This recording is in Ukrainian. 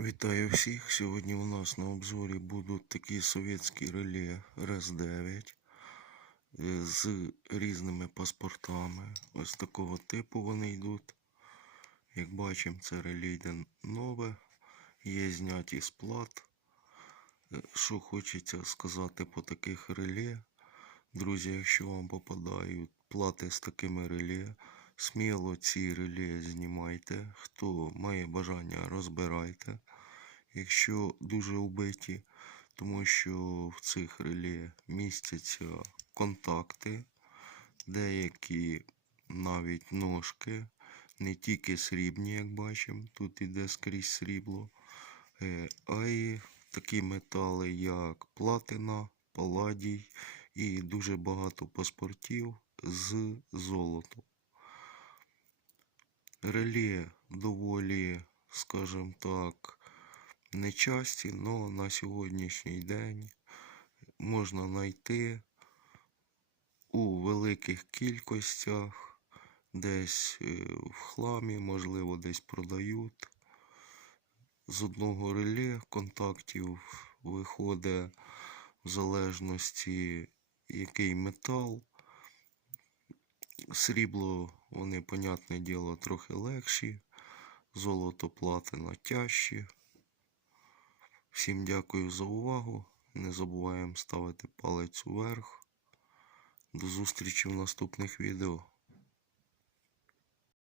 Вітаю всіх! Сьогодні у нас на обзорі будуть такі совєтські реле РС-9 е, з різними паспортами. Ось такого типу вони йдуть. Як бачимо, це реле йде нове, є зняті з плат. Е, Що хочеться сказати по таких реле. Друзі, якщо вам попадають плати з такими реле, сміло ці реле знімайте. Хто має бажання, розбирайте. Якщо дуже вбиті, тому що в цих реле містяться контакти, деякі навіть ножки, не тільки срібні, як бачимо, тут іде скрізь срібло, е, а й такі метали, як платина, паладій і дуже багато паспортів з золотом. Реле доволі, скажімо так, нечасті, але на сьогоднішній день можна знайти у великих кількостях, десь е, в хламі, можливо, десь продають. З одного реле контактів виходить в залежності який метал. Срібло, вони, понятне діло, трохи легші, золото платина тяжчі. Всім дякую за увагу. Не забуваємо ставити палець вверх. До зустрічі в наступних відео.